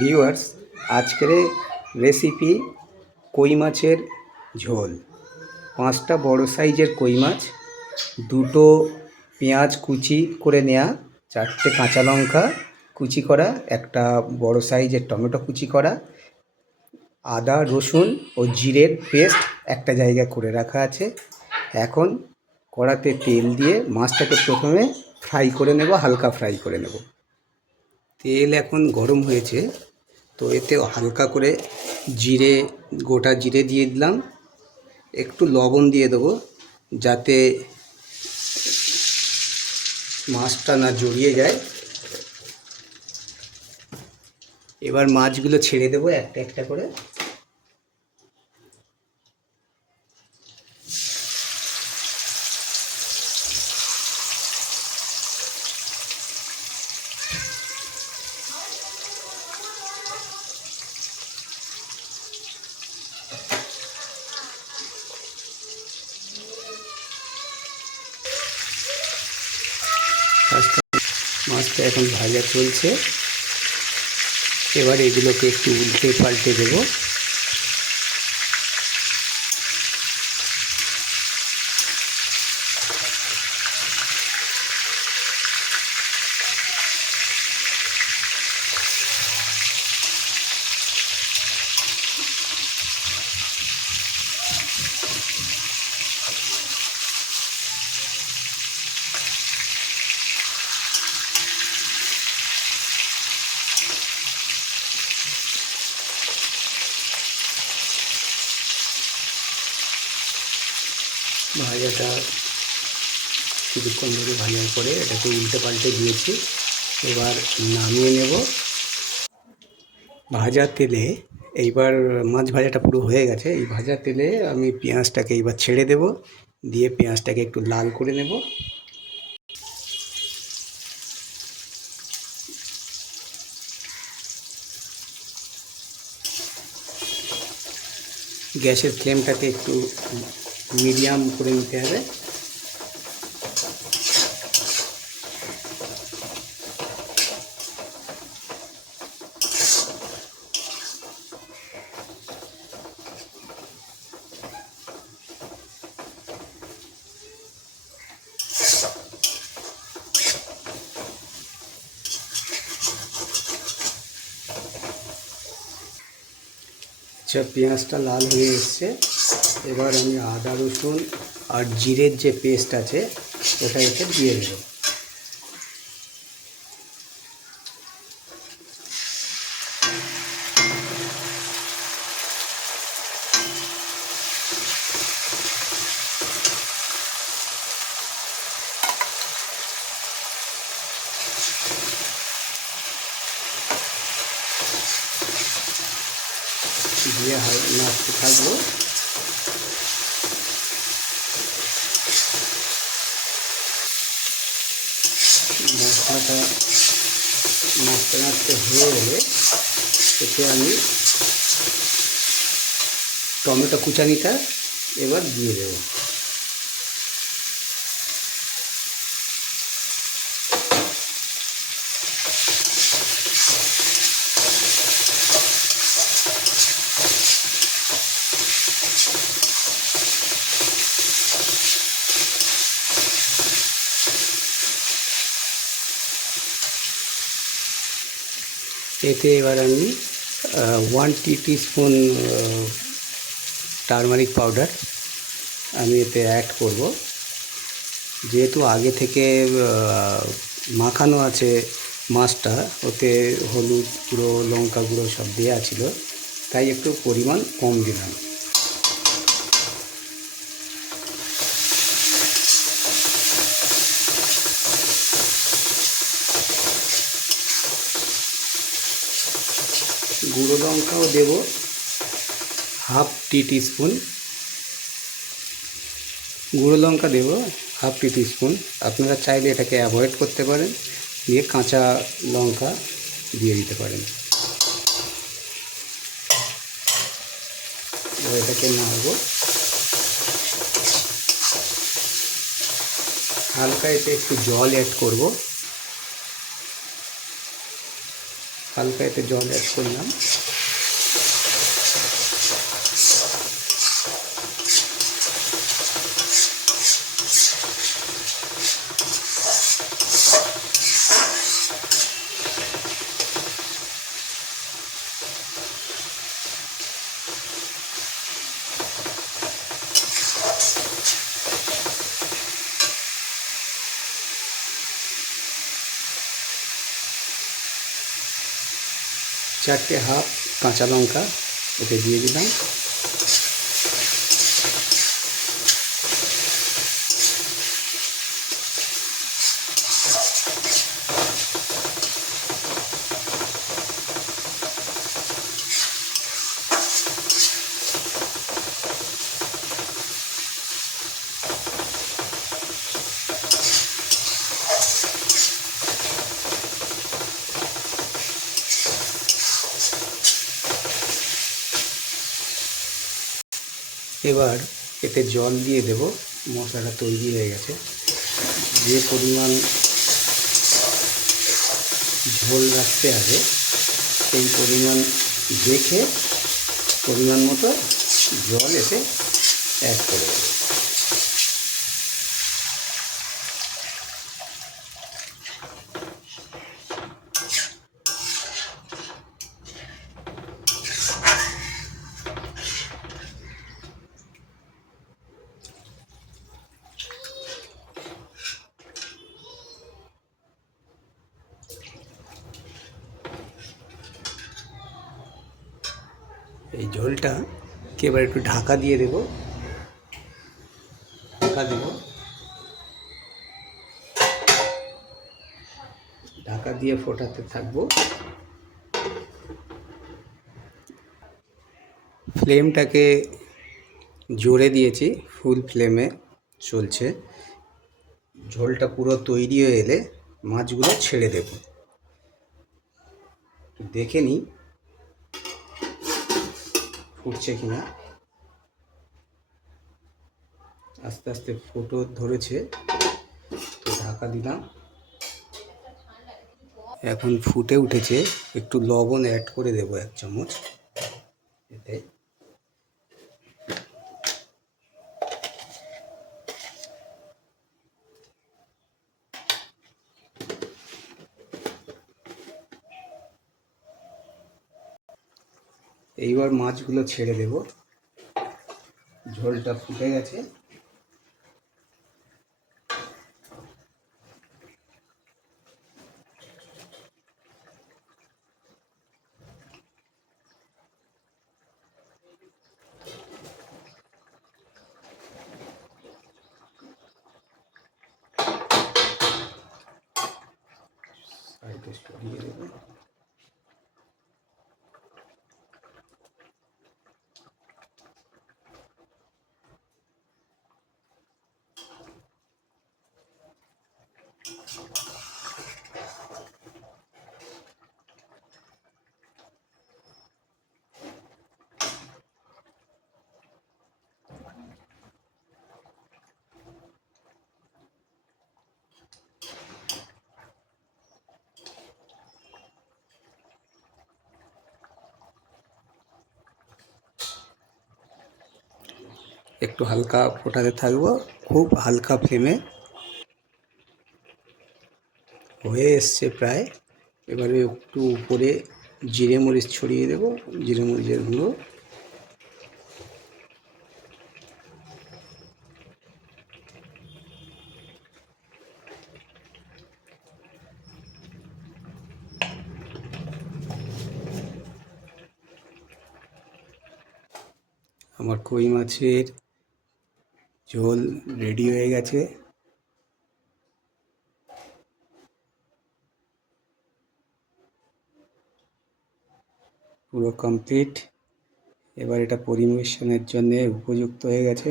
Viewers, আজকের recipe কই মাছের ঝোল। 5টা বড় সাইজের কই মাছ, 2টো পেঁয়াজ কুচি করে নেওয়া, 4টে কাঁচা লঙ্কা কুচি করা, একটা বড় সাইজের টমেটো কুচি করা, আদা রসুন ও জিরের পেস্ট একটা জায়গায় করে রাখা আছে। এখন কড়াতে তেল দিয়ে মাছটাকে প্রথমে ফ্রাই করে নেব, হালকা ফ্রাই করে নেব। তেল এখন গরম হয়েছে, তো এতে হালকা করে জিরে, গোটা জিরে দিয়ে দিলাম, একটু লবণ দিয়ে দেবো যাতে মাছটা না জড়িয়ে যায়। এবার মাছগুলো ছেড়ে দেবো একটা একটা করে। মাছটা এখন ভাজা চলছে, এবার এগুলোকে একটু উল্টে পাল্টে দেবো। ভাজাটা কিছুক্ষণ ধরে ভাজার পরে এটাকে উল্টে পাল্টে দিয়েছি, এবার নামিয়ে নেব। ভাজা তেলে এইবার মাছ ভাজাটা পুরো হয়ে গেছে। এই ভাজা তেলে আমি পেঁয়াজটাকে এইবার ছেড়ে দেব, দিয়ে পেঁয়াজটাকে একটু লাল করে নেব। গ্যাসের ফ্লেমটাকে একটু মিডিয়াম করে নিতে হবে। আচ্ছা, পেঁয়াজটা লাল হয়ে এসছে, এবার আমি আদা রসুন আর জিরের যে পেস্ট আছে ওটা এতে দিয়ে দেবো। দিয়ে নাড়তে থাকবো। মশলাটা নাড়তে নাড়তে হয়ে গেলে এতে আমি টমেটো কুচানিটা এবার দিয়ে দেব। এতে এবার আমি 1 টিস্পুন টারমারিক পাউডার আমি এতে অ্যাড করব। যেহেতু আগে থেকে মাখানো আছে মাছটা, ওতে হলুদ গুঁড়ো, লঙ্কা গুঁড়ো সব দেওয়া ছিল, তাই একটু পরিমাণ কম দিলাম। গুঁড়ো লঙ্কাও দেব হাফ টিস্পুন, গুঁড়ো লঙ্কা দেব হাফ টিস্পুন। আপনারা চাইলে এটাকে অ্যাভয়েড করতে পারেন, দিয়ে কাঁচা লঙ্কা দিয়ে দিতে পারেন। এটাকে নাড়ব, হালকা এতে একটু জল অ্যাড করব। হালকা এতে জল অ্যাড করলাম। চারটে হাফ কাঁচা লঙ্কা এতে দিয়ে দিলাম। এবার এতে জল দিয়ে দেব। মশলাটা তৈরি হয়ে গেছে। যে পরিমাণ ঝোল রাখতে হবে সেই পরিমাণ দেখে পরিমাণ মতো জল এতে অ্যাড করে দেব। এই ঝোলটা এবার একটু ঢাকা দিয়ে দেব। ঢাকা দিয়ে ফোটাতে থাকবো। ফ্লেমটাকে জোরে দিয়েছি, ফুল ফ্লেমে চলছে। ঝোলটা পুরো তৈরি হয়ে এলে মাছগুলো ছেড়ে দেব। দেখে নিই ফুটছে কিনা। আস্তে আস্তে ফুটো ধরেছে, তো ঢাকা দিলাম। এখন ফুটে উঠেছে, একটু লবণ অ্যাড করে দেবো 1 চামচ এতে। এইবার মাছগুলো ছেড়ে দেব। ঝোলটা ফুটে গেছে। সাইডে সরিয়ে দেবো। একটু হালকা ফোটাতে থাকবো, খুব হালকা ফ্লেমে। হয়ে এসছে প্রায়। এবারে একটু উপরে জিরে মরিচ ছড়িয়ে দেব, জিরে মরিচের গুঁড়ো। আমার কই মাছের ঝোল রেডি হয়ে গেছে। পুরো কমপ্লিট। এবার এটা পরিবেশনের জন্য উপযুক্ত হয়ে গেছে।